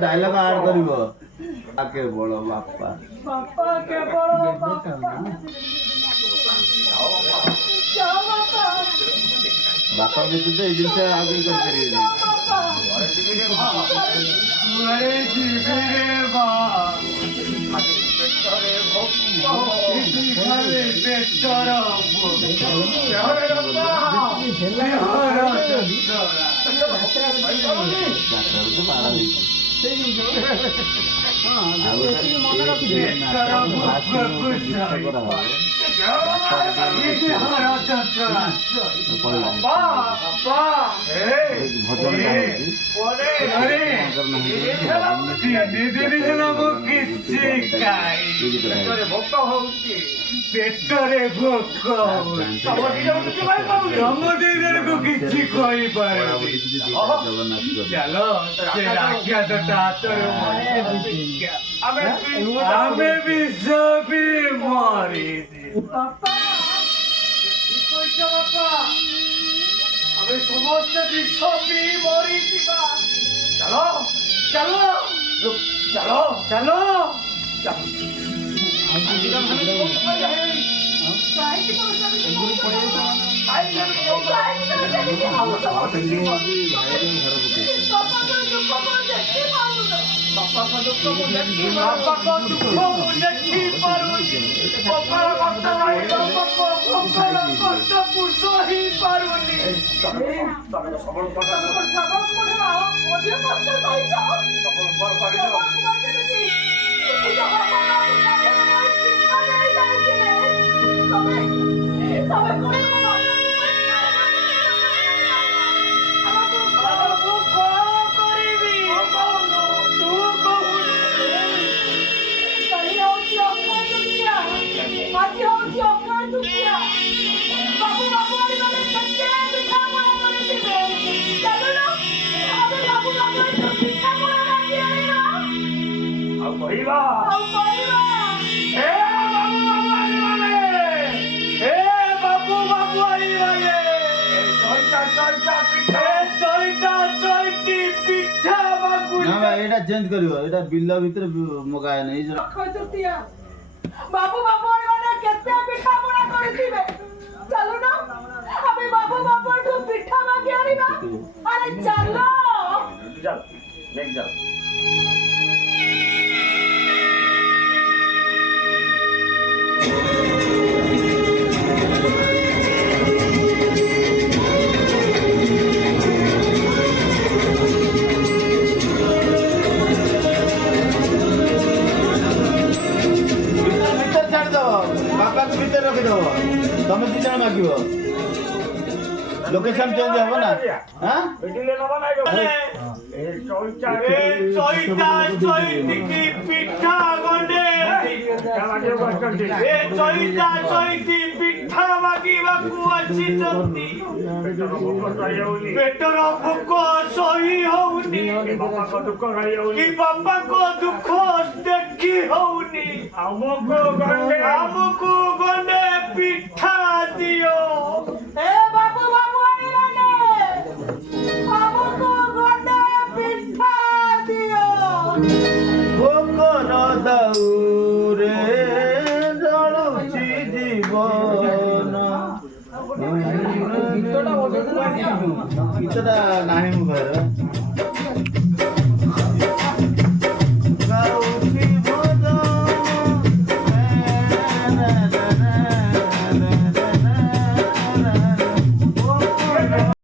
dialogue add करिवो आके बोलो बापा बापा के बोलो बापा जाओ बापा बापा भी तो ये दिन से आगे कर करिए अरे जीवे बा अरे बेचारा पेटरे भोक किसी कोई चलो हमें भी सभी मारी बापा हमें समस्त भी सभी मारी चलो चलो चलो चलो बापा का दुख मुझे ठीक पारुनी बापा कष्ट नहीं बापा कष्ट पुरुष ही पारुनी सबल चेंज करियो एटा बिल्ला भीतर मगाए नहीं जरा बाबू बाबू माने केते पिठा पड़ा करथिबे चलो ना अबे बाबू बाबू तो पिठा मांगे आइबा अरे चलो चल ले चल କେତେବେଳେ ମାଗିବ ଲୋକେସନ ଚେଞ୍ଜ ହବ ନା ହାଁ ବେଟିଲେ ନବା ନାଇଁ ଏ ଚଇତା ଚଇତିକି ପିଠା ଗଣ୍ଡେ ଏ ଚଇତା ଚଇତି ପିଠା ମାଗିବାକୁ ଆସିଛନ୍ତି ପେଟର ଭୋକ ସହି ହଉନି କି ବାପାଙ୍କ ଦୁଃଖ ଦେଖି ହଉନି ଆମକୁ ଗଣ୍ଡେ ପିଠା ଦିଅ ଏ ବାବୁ ବାବୁ ଆଣିବାନେ ଆମକୁ ଗୋଟେ ପିଠା ଦିଅ ଭୋକର ଦାଉରେ ଜଳୁଛି ଜୀବନ ଗୀତଟା ନାହିଁ ମୋ ଘର